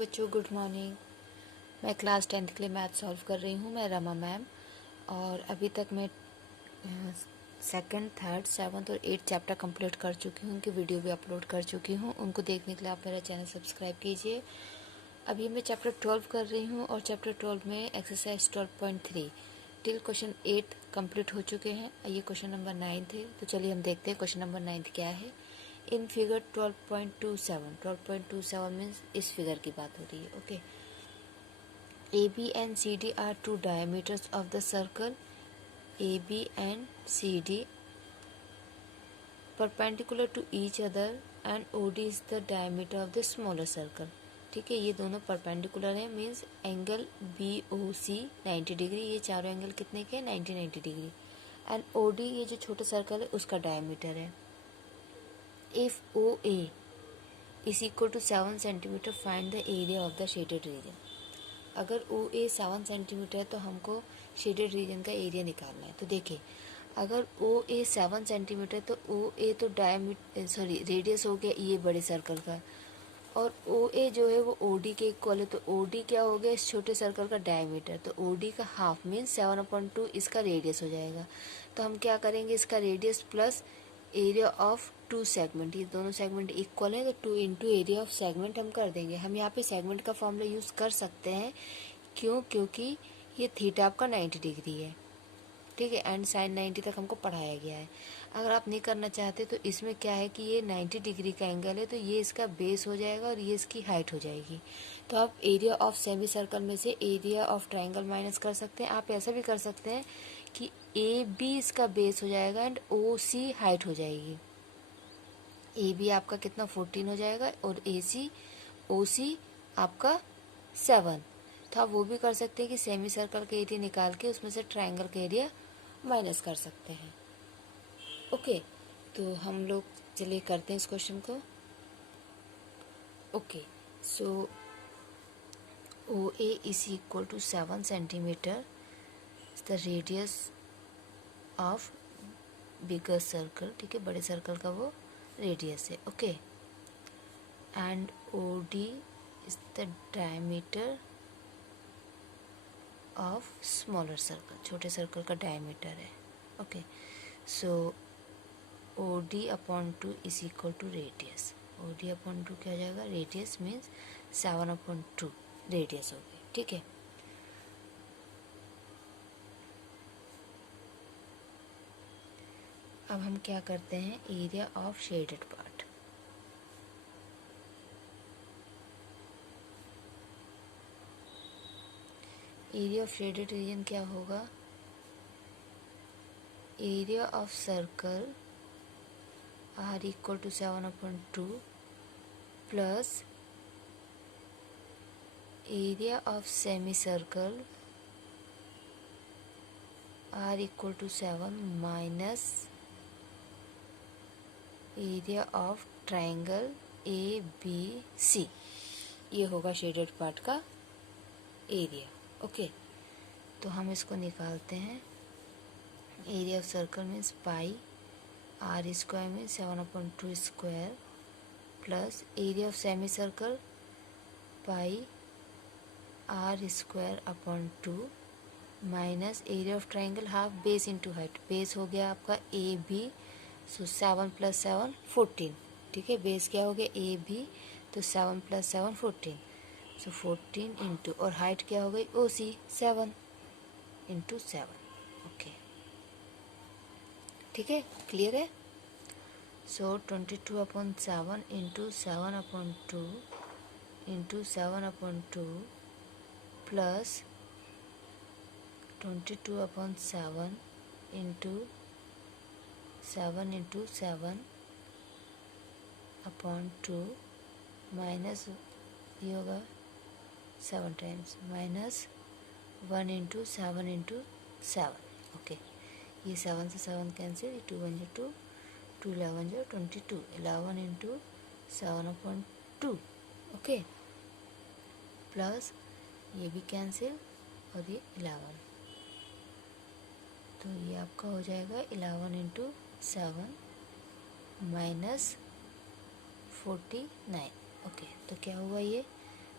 बच्चों, good morning. मैं class 10th के लिए मैथ सॉल्व कर रही हूँ। मैं रमा मैम, और अभी तक मैं सेकंड, थर्ड, सेवन्थ और 8th चैप्टर कंप्लीट कर चुकी हूँ। उनकी वीडियो भी अपलोड कर चुकी हूँ। उनको देखने के लिए आप मेरा चैनल सब्सक्राइब कीजिए। अभी मैं चैप्टर 12 कर रही हूँ और चैप्टर 12 में एक्सरसाइज 12.3 टिल क्वेश्चन 8 कंप्लीट हो चुके हैं। ये क्वेश्चन नंबर 9 थे, तो चलिए हम देखते हैं क्वेश्चन नंबर 9 क्या है। इन फिगर 12.27 मीन्स इस फिगर की बात हो रही है। Okay, AB and CD are two diameters of the circle. AB and CD perpendicular to each other and OD is the diameter of the smaller circle. ठीक है, ये दोनों परपेंडिकुलर है, मीन्स एंगल BOC 90 डिग्री। ये चारों angle कितने के हैं? 90 डिग्री। एंड OD ये जो छोटा सर्कल है उसका डायमीटर है। If OA is equal to 7 centimetre, find the area of the shaded region. अगर OA 7 सेंटीमीटर है तो हमको शेडेड रीजन का एरिया निकालना है। तो देखिए, अगर OA 7 सेंटीमीटर तो OA तो रेडियस हो गया ये बड़े सर्कल का, और OA जो है वो OD के इक्वल है। तो OD क्या हो गया? इस छोटे सर्कल का डायमीटर। तो OD का हाफ मीन्स 7/2 इसका रेडियस हो जाएगा। तो हम क्या करेंगे, इसका radius plus area of 2 segment, ये दोनों सेगमेंट इक्वल है तो 2 इंटू एरिया ऑफ सेगमेंट हम कर देंगे। हम यहाँ पे सेगमेंट का फॉर्मूला यूज़ कर सकते हैं। क्यों? क्योंकि ये थीटा आपका 90 डिग्री है, ठीक है, एंड साइन 90 तक हमको पढ़ाया गया है। अगर आप नहीं करना चाहते तो इसमें क्या है कि ये 90 डिग्री का एंगल है, तो ये इसका बेस हो जाएगा और ये इसकी हाइट हो जाएगी। तो आप एरिया ऑफ सेमी सर्कल में से एरिया ऑफ ट्राइंगल माइनस कर सकते हैं। आप ऐसा भी कर सकते हैं कि AB इसका बेस हो जाएगा एंड OC हाइट हो जाएगी। AB आपका कितना 14 हो जाएगा और OC आपका 7। तो आप वो भी कर सकते हैं कि सेमी सर्कल का एरिया निकाल के उसमें से ट्राइंगल का एरिया माइनस कर सकते हैं। ओके, तो हम लोग चलिए करते हैं इस क्वेश्चन को। Okay, so OA is equal to 7 centimetre, the radius of bigger circle, ठीक है, बड़े सर्कल का वो रेडियस है। Okay, and OD is the diameter of smaller circle, छोटे सर्कल का डायमीटर है। Okay, so OD upon 2 is equal to radius. OD upon 2 क्या हो जाएगा? रेडियस मीन्स 7/2 रेडियस हो गई, ठीक है। अब हम क्या करते हैं, area of shaded part. Area of shaded region क्या होगा? Area of circle R equal to 7/2 plus area of semi circle R equal to 7 minus area of triangle ABC। ये होगा शेडेड पार्ट का एरिया। ओके, तो हम इसको निकालते हैं। Area of circle means pi, R square means 7/2 square, plus area of semi circle pi R square upon 2 minus area of triangle half base into height. Base हो गया आपका AB, सो 7 + 7 14, ठीक है। बेस क्या हो गया? AB, तो 7 + 7 14, सो 14 इंटू, और हाइट क्या हो गई? OC 7 into 7। ओके, ठीक है, क्लियर है। सो 22/7 into 7/2 into 7/2 plus 22/7 into 7 into 7/2 minus ये होगा 7 times minus 1 into 7 into 7। Okay, ये 7 से 7 कैंसिल, 2 1 2, 2 11 22, 11 इंटू 7/2। ओके, प्लस ये भी कैंसिल और ये 11, तो ये आपका हो जाएगा 11 इंटू 7 माइनस 49। ओके, तो क्या हुआ ये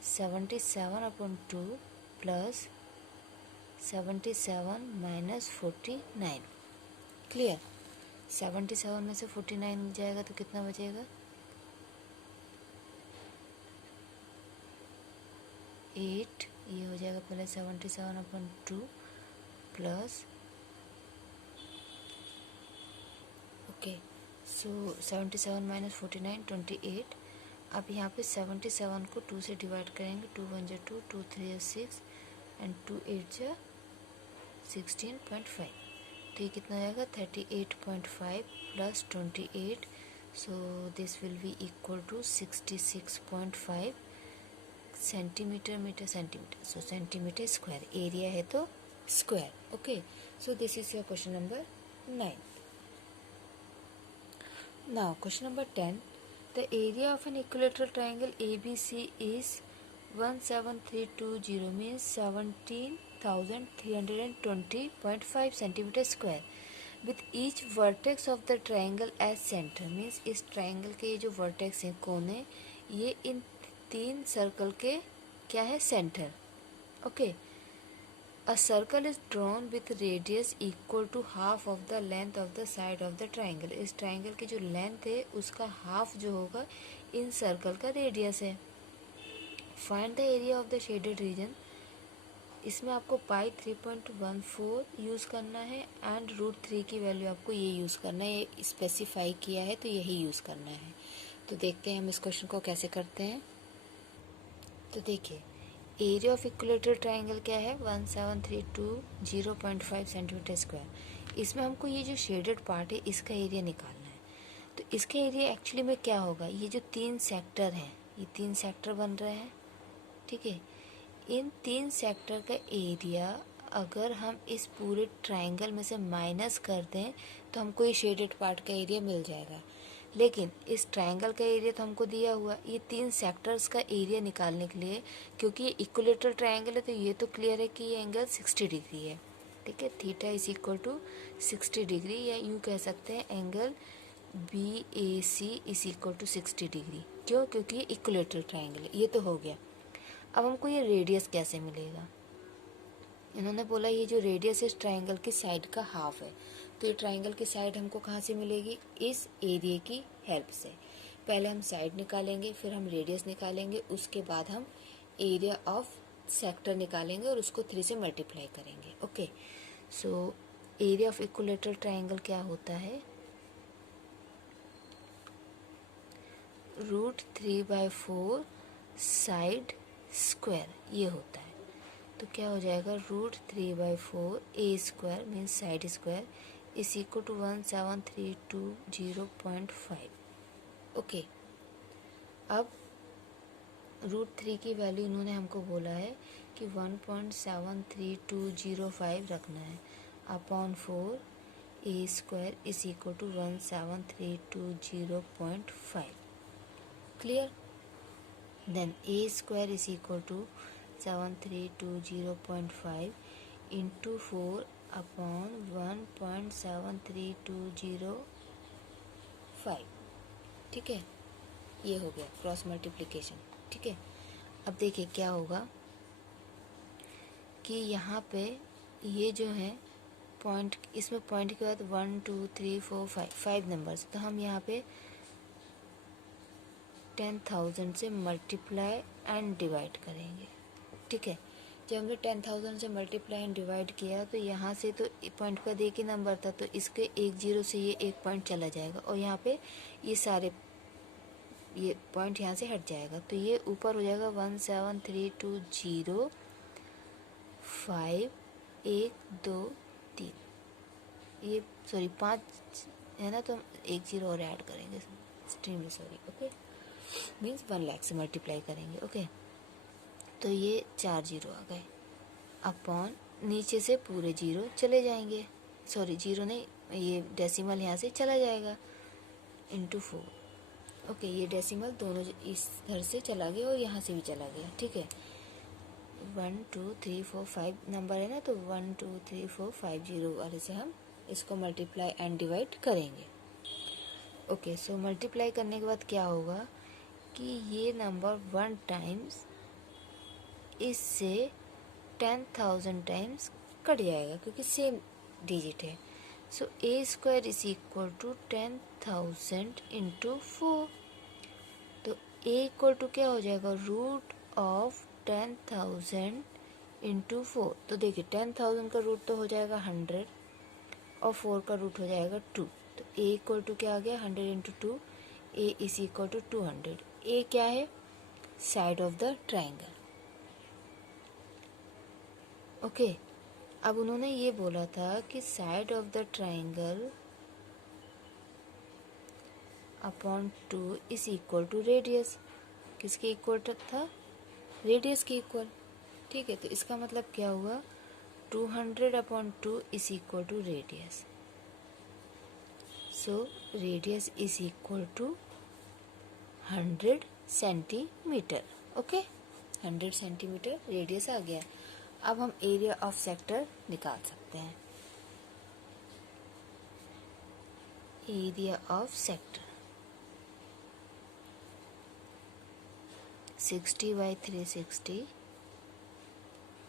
77/2 प्लस 77 माइनस 49। क्लियर। 77 में से 49 जाएगा तो कितना बचेगा? 8। ये हो जाएगा पहले 77/2 प्लस, ओके, सो 77 माइनस 49 28। अब यहाँ पे 77 को 2 से डिवाइड करेंगे। 2 1 जा 2, 2 3 जा 6 एंड 2 8 जा 16.5। तो ये कितना हो जाएगा? 38.5 plus 28, so this will be equal to 66.5 centimetre metre centimetre, so centimetre square. Area है तो square. Okay, so this is your question number 9. Now question number 10. The area of an equilateral triangle ABC is 17320 means 17,320.5 centimeter square with each vertex of the triangle as center means इस triangle के ये जो vertex हैं कोने, ये इन 3 circle के क्या है? Centre. Okay, A circle is drawn with radius equal to half of the length of the side of the triangle. इस triangle की जो length है उसका half जो होगा इन circle का radius है. Find the area of the shaded region. इसमें आपको पाई 3.14 यूज़ करना है एंड √3 की वैल्यू आपको ये यूज़ करना है. ये स्पेसिफाई किया है तो यही यूज़ करना है. तो देखते हैं हम इस क्वेश्चन को कैसे करते हैं. तो देखिए, एरिया ऑफ इक्विलेटरल ट्राइंगल क्या है? 1732.0.5 सेंटीमीटर स्क्वायर. इसमें हमको ये जो शेडेड पार्ट है इसका एरिया निकालना है. तो इसका एरिया एक्चुअली में क्या होगा? ये जो 3 सेक्टर हैं, ये 3 सेक्टर बन रहे हैं, ठीक है. इन 3 सेक्टर का एरिया अगर हम इस पूरे ट्राइंगल में से माइनस कर दें तो हमको ये शेडेड पार्ट का एरिया मिल जाएगा. लेकिन इस ट्रायंगल का एरिया तो हमको दिया हुआ, ये 3 सेक्टर्स का एरिया निकालने के लिए, क्योंकि ये इक्विलेटरल ट्रायंगल है तो ये तो क्लियर है कि ये एंगल 60 डिग्री है. ठीक है, theta is equal to 60 degree, या यूँ कह सकते हैं angle BAC is equal to 60 degree. क्यों? क्योंकि ये इक्विलेटरल ट्रायंगल है. ये तो हो गया. अब हमको ये रेडियस कैसे मिलेगा? इन्होंने बोला ये जो रेडियस है इस ट्रायंगल की साइड का हाफ है. तो ये ट्रायंगल की साइड हमको कहाँ से मिलेगी? इस एरिया की हेल्प से. पहले हम साइड निकालेंगे, फिर हम रेडियस निकालेंगे, उसके बाद हम एरिया ऑफ सेक्टर निकालेंगे और उसको 3 से मल्टीप्लाई करेंगे. Okay, so area of equilateral triangle क्या होता है? √3/4 साइड स्क्वायर ये होता है. तो क्या हो जाएगा? √3/4 A square means side square is equal to 17320.5. Okay, अब √3 की वैल्यू इन्होंने हमको बोला है कि 1.73205 रखना है upon 4 A square is equal to 17320.5. Clear? Then A square is equal to 7320.5 into 4 upon 1.73205. ठीक है, ये हो गया क्रॉस मल्टीप्लिकेशन. ठीक है, अब देखिए क्या होगा कि यहाँ पे ये जो है पॉइंट, इसमें पॉइंट के बाद 1 2 3 4 5 नंबर्स, तो हम यहाँ पे 10,000 से मल्टीप्लाई एंड डिवाइड करेंगे. ठीक है, जब हमने 10,000 से मल्टीप्लाई एंड डिवाइड किया तो यहाँ से तो पॉइंट का एक ही नंबर था, तो इसके 1 0 से ये 1 पॉइंट चला जाएगा और यहाँ पे ये सारे ये पॉइंट यहाँ से हट जाएगा. तो ये ऊपर हो जाएगा 17320.5 1 2 3, ये सॉरी 5 है ना, तो हम 1 0 और ऐड करेंगे. Extremely sorry. Okay, means 1 lakh से मल्टीप्लाई करेंगे. ओके, तो ये 4 0 आ गए अपॉन नीचे से पूरे 0 चले जाएंगे, सॉरी 0 नहीं, ये डेसिमल यहाँ से चला जाएगा इंटू 4. ओके, ये डेसिमल दोनों इस इधर से चला गया और यहाँ से भी चला गया. ठीक है, 1 2 3 4 5 नंबर है ना, तो 1 2 3 4 5 0 वाले से हम इसको मल्टीप्लाई एंड डिवाइड करेंगे. ओके, सो मल्टीप्लाई करने के बाद क्या होगा कि ये नंबर 1 टाइम्स इससे 10,000 टाइम्स कट जाएगा क्योंकि सेम डिजिट है। So A square is equal to 10,000 into 4। तो ए इक्वल टू क्या हो जाएगा, रूट ऑफ 10,000 इंटू 4। तो देखिए 10,000 का रूट तो हो जाएगा 100 और 4 का रूट हो जाएगा 2। तो ए इक्वल टू क्या आ गया, 100 into 2, a is equal to 200। A क्या है, side of the triangle. Okay, अब उन्होंने ये बोला था कि side of the triangle upon 2 is equal to radius. किसके इक्वल था, रेडियस के इक्वल। ठीक है, तो इसका मतलब क्या हुआ, 200 upon 2 is equal to radius. So radius is equal to 100 centimetre. Okay, 100 centimetre radius आ गया। अब हम एरिया ऑफ सेक्टर निकाल सकते हैं। Area of sector 60 by 360,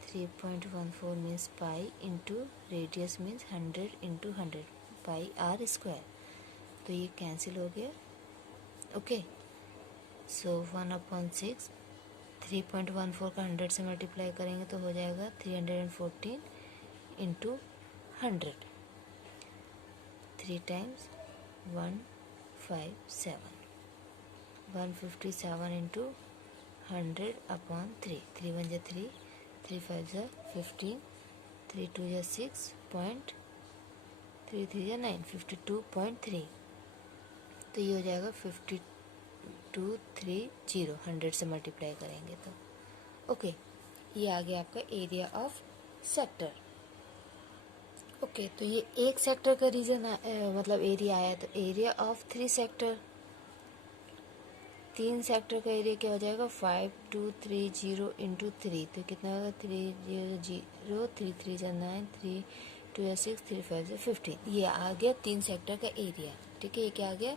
3.14 means pi into radius means 100 into 100 pi are square. तो ये कैंसिल हो गया। ओके, सो 1/6, 3.14 का 100 से मल्टीप्लाई करेंगे तो हो जाएगा 314 इंटू 100, 3 टाइम्स 157, 157 इंटू 100 अपॉन 3, 3 1 जा 3, 3 5 जा 15, 3 2 जा 6 पॉइंट, 3 3 जा 9, 52.3। तो ये हो जाएगा 5230, 100 से मल्टीप्लाई करेंगे तो। ओके, ये आ गया आपका एरिया ऑफ सेक्टर। ओके, तो ये एक सेक्टर का रीजन मतलब एरिया आया। तो एरिया ऑफ 3 सेक्टर, 3 सेक्टर का एरिया क्या हो जाएगा, 5230 इंटू 3। तो कितना होगा, 300, 3 3 जा 9, 3 2 जा 6, 3 5 जा 15। ये आ गया 3 सेक्टर का एरिया। ठीक है, ये क्या आ गया,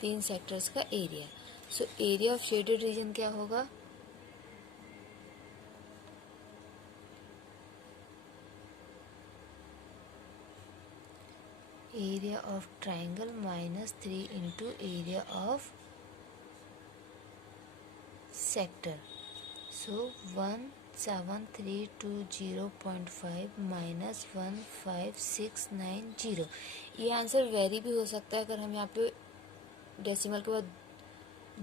3 सेक्टर्स का area. So area of shaded region क्या होगा, area of triangle minus 3 into area of sector. So 17320.5 minus 15690। ये आंसर वेरी भी हो सकता है अगर हम यहाँ पे डेसिमल के बाद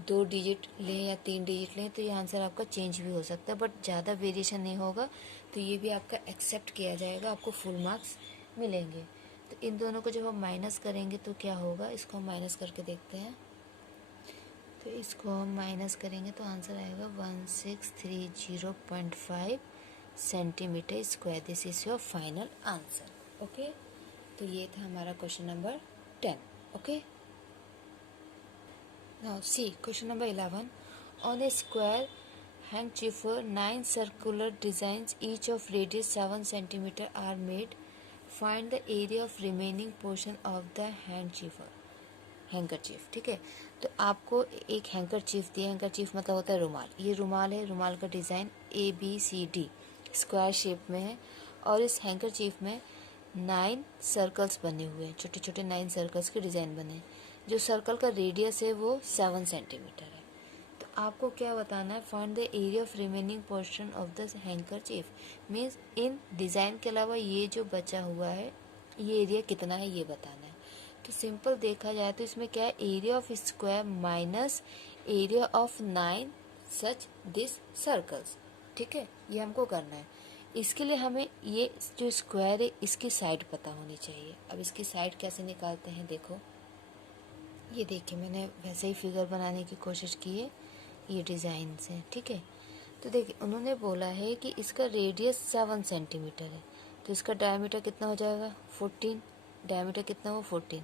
2 डिजिट लें या 3 डिजिट लें, तो ये आंसर आपका चेंज भी हो सकता है, बट ज़्यादा वेरिएशन नहीं होगा। तो ये भी आपका एक्सेप्ट किया जाएगा, आपको फुल मार्क्स मिलेंगे। तो इन दोनों को जब हम माइनस करेंगे तो क्या होगा, इसको हम माइनस करके देखते हैं। तो इसको हम माइनस करेंगे तो आंसर आएगा 1630.5 centimetre square. This is your final answer. Okay, तो ये था हमारा question number 10। Okay, now see question number 11। On A square handkerchief 9 circular designs each of radius 7 centimeter are made. Find the area of remaining portion of the handkerchief. ठीक है, तो आपको एक handkerchief दिया। हैंकरचीफ मतलब होता है रुमाल। ये रुमाल है, रुमाल का डिज़ाइन ABCD स्क्वायर शेप में है और इस हैंकरचीफ में 9 सर्कल्स बने हुए हैं, छोटे छोटे 9 सर्कल्स के डिज़ाइन बने हैं। जो सर्कल का रेडियस है वो 7 सेंटीमीटर है। तो आपको क्या बताना है, find the area of remaining portion of the handkerchief. Means in design के अलावा ये जो बचा हुआ है ये एरिया कितना है ये बताना है। तो सिंपल देखा जाए तो इसमें क्या है, area of square minus area of 9 such this circles. ठीक है, ये हमको करना है। इसके लिए हमें ये जो स्क्वायर है इसकी साइड पता होनी चाहिए। अब इसकी साइड कैसे निकालते हैं, देखो ये देखिए मैंने वैसे ही फिगर बनाने की कोशिश की है, ये डिज़ाइन से। ठीक है, तो देखिए उन्होंने बोला है कि इसका रेडियस 7 सेंटीमीटर है, तो इसका डायमीटर कितना हो जाएगा 14। डायमीटर कितना हो 14,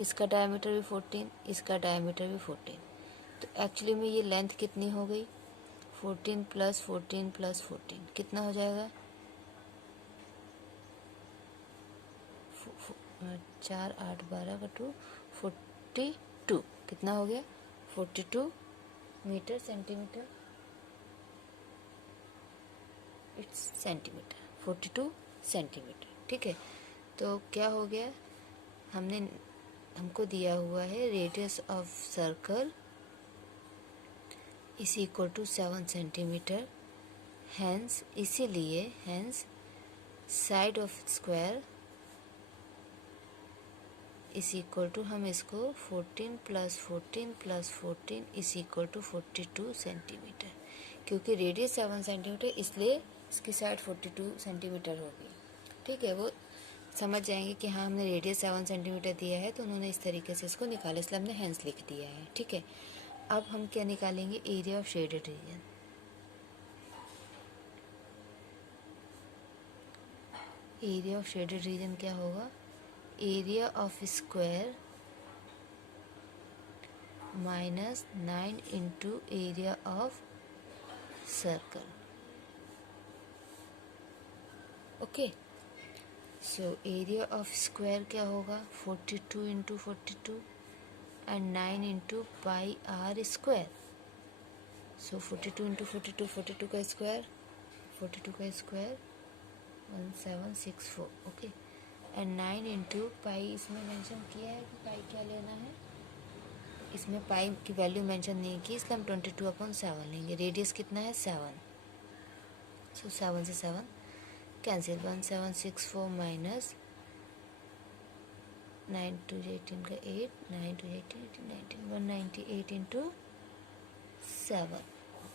इसका डायमीटर भी 14, इसका डायमीटर भी 14। तो एक्चुअली में ये लेंथ कितनी हो गई, 14 प्लस 14 प्लस 14 कितना हो जाएगा, 4 8 12 का 2 42। कितना हो गया 42 metre centimetre. It's centimetre, 42 centimetre. ठीक है, तो क्या हो गया, हमको दिया हुआ है radius of circle is equal to 7 centimetre. Hence इसीलिए side of square is equal to, हम इसको 14 + 14 + 14 इज इक्वल टू 42 सेंटीमीटर। क्योंकि रेडियस 7 सेंटीमीटर, इसलिए इसकी साइड 42 सेंटीमीटर होगी। ठीक है, वो समझ जाएंगे कि हाँ हमने रेडियस 7 सेंटीमीटर दिया है, तो उन्होंने इस तरीके से इसको निकाला, इसलिए हमने हैंस लिख दिया है। ठीक है, अब हम क्या निकालेंगे, area of shaded region. Area of shaded region क्या होगा, area of square minus 9 into area of circle. Okay, so area of square क्या होगा, 42 into 42 and 9 into pi are square. So 42 into 42, 42 का स्क्वायर, 42 का square 1764। Okay, and 9 into pi, इसमें mention किया है कि पाई क्या लेना है, इसमें पाई की वैल्यू मेंशन नहीं की, इसलिए हम 22/7 लेंगे। रेडियस कितना है, 7। सो 7 से 7 कैंसिल, 1764 माइनस 9 2 18 का 8, 9 2 18 18 19, 198 इंटू 7।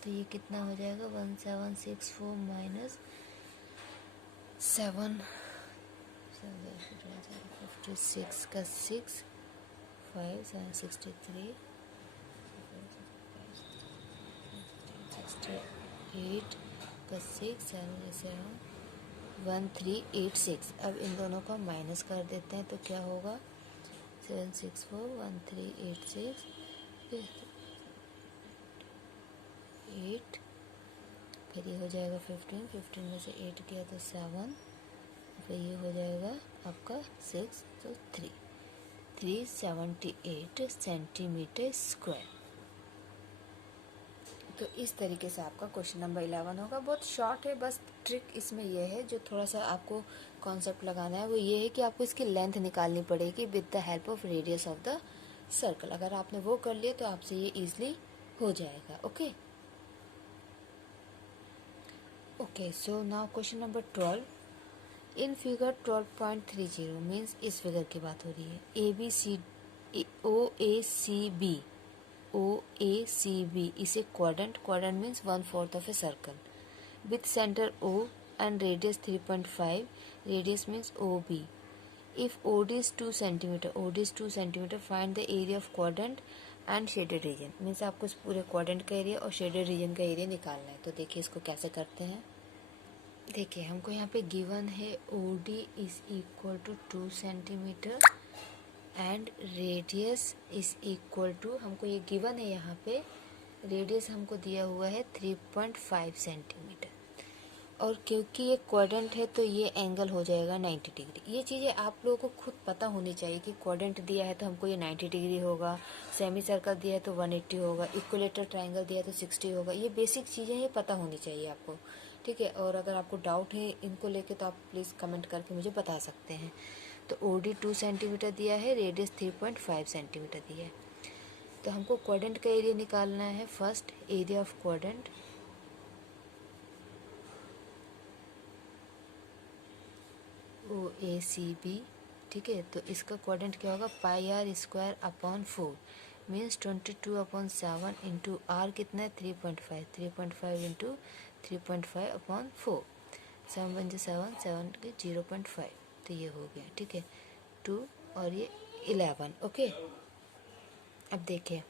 तो ये कितना हो जाएगा, 1764 माइनस 7, 56 का 6, 5 7 63 68 का 6 7 7 1386। अब इन दोनों का माइनस कर देते हैं, तो क्या होगा, 764 1386 8, फिर ये हो जाएगा 15, 15 में से 8 किया तो 7, फिर ये हो जाएगा आपका 6, तो 378 सेंटीमीटर स्क्वायर। तो इस तरीके से आपका क्वेश्चन नंबर 11 होगा। बहुत शॉर्ट है, बस ट्रिक इसमें यह है, जो थोड़ा सा आपको कॉन्सेप्ट लगाना है वो ये है कि आपको इसकी लेंथ निकालनी पड़ेगी with the help of radius of the circle. अगर आपने वो कर लिया तो आपसे ये इजीली हो जाएगा। Okay okay, so now question number 12। In figure 12.30 means इस फिगर की बात हो रही है, OACB is a quadrant. Quadrant means 1/4 of a circle with center O and radius 3.5. Radius means OB. If OD is 2 centimeter, find the area of quadrant and shaded region. Means आपको इस पूरे quadrant का area और shaded region का area निकालना है। तो देखिए इसको कैसे करते हैं। देखिए हमको यहाँ पे गिवन है OD is equal to 2 centimetre and radius is equal to, हमको ये गिवन है यहाँ पे, रेडियस हमको दिया हुआ है 3.5 सेंटीमीटर। और क्योंकि ये क्वाड्रेंट है तो ये एंगल हो जाएगा 90 डिग्री। ये चीज़ें आप लोगों को खुद पता होनी चाहिए कि क्वाड्रेंट दिया है तो हमको ये 90 डिग्री होगा, सेमी सर्कल दिया है तो 180 होगा, इक्विलेटरल ट्रायंगल दिया है तो 60 होगा। ये बेसिक चीज़ें ये पता होनी चाहिए आपको। ठीक है, और अगर आपको डाउट है इनको लेके तो आप प्लीज़ कमेंट करके मुझे बता सकते हैं। तो OD 2 सेंटीमीटर दिया है, रेडियस 3.5 सेंटीमीटर दिया है। तो हमको क्वाड्रेंट का एरिया निकालना है। First area of quadrant, OACB। ठीक है, तो इसका क्वाड्रेंट क्या होगा, πr² / 4 मीन्स 22/7 इंटू आर कितना है 3.5, 3.5 इंटू 3.5/4, 7 × 7 7 के 0.5, तो ये हो गया। ठीक है, 2 और ये 11। ओके, अब देखिए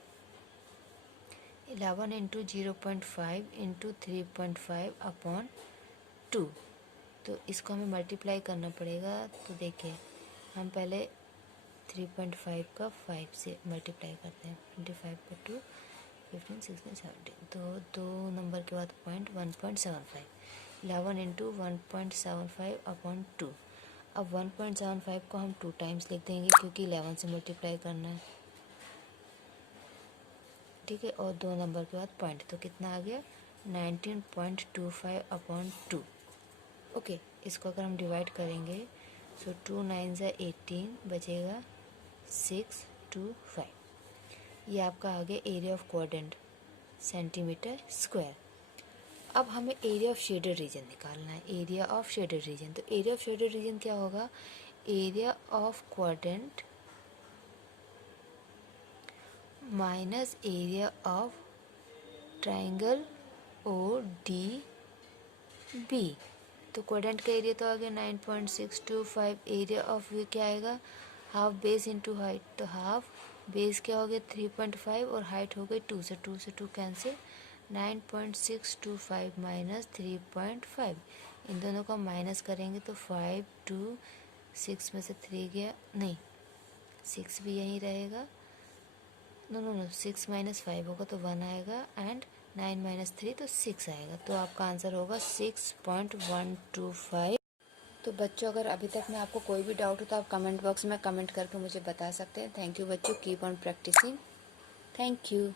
11 इंटू 0.5 इंटू 3.5/2, तो इसको हमें मल्टीप्लाई करना पड़ेगा। तो देखिए हम पहले 3.5 का 5 से मल्टीप्लाई करते हैं, 25 का 2, 15 16 17, तो 2 नंबर के बाद पॉइंट 1.75, 11 इंटू 1.75/2। अब 1.75 को हम 2 टाइम्स लिख देंगे क्योंकि 11 से मल्टीप्लाई करना है। ठीक है, और 2 नंबर के बाद पॉइंट, तो कितना आ गया 19.25/2। ओके, इसको अगर हम डिवाइड करेंगे सो 2 9 ज़ा 18 बचेगा 6 2 5। ये आपका आ गया area of quadrant centimetre square. अब हमें एरिया ऑफ शेडेड रीजन निकालना है, एरिया ऑफ शेडेड रीजन। तो एरिया ऑफ शेडेड रीजन क्या होगा, area of quadrant minus area of triangle O D B. तो क्वाड्रेंट का एरिया तो आ गया 9.625, एरिया ऑफ व्यू क्या आएगा, हाफ बेस इंटू हाइट। तो हाफ बेस क्या हो गया 3.5 और हाइट हो गई 2 से 2 कैंसिल, 9.625 माइनस 3.5, इन दोनों का माइनस करेंगे तो 5 2 6 में से 3 गया, नहीं 6 भी यहीं रहेगा, नो 6 माइनस 5 होगा तो 1 आएगा, एंड 9 माइनस 3 तो 6 आएगा। तो आपका आंसर होगा 6.125। तो बच्चों अगर अभी तक में आपको कोई भी डाउट हो तो आप कमेंट बॉक्स में कमेंट करके मुझे बता सकते हैं। थैंक यू बच्चों, keep on practising. Thank you.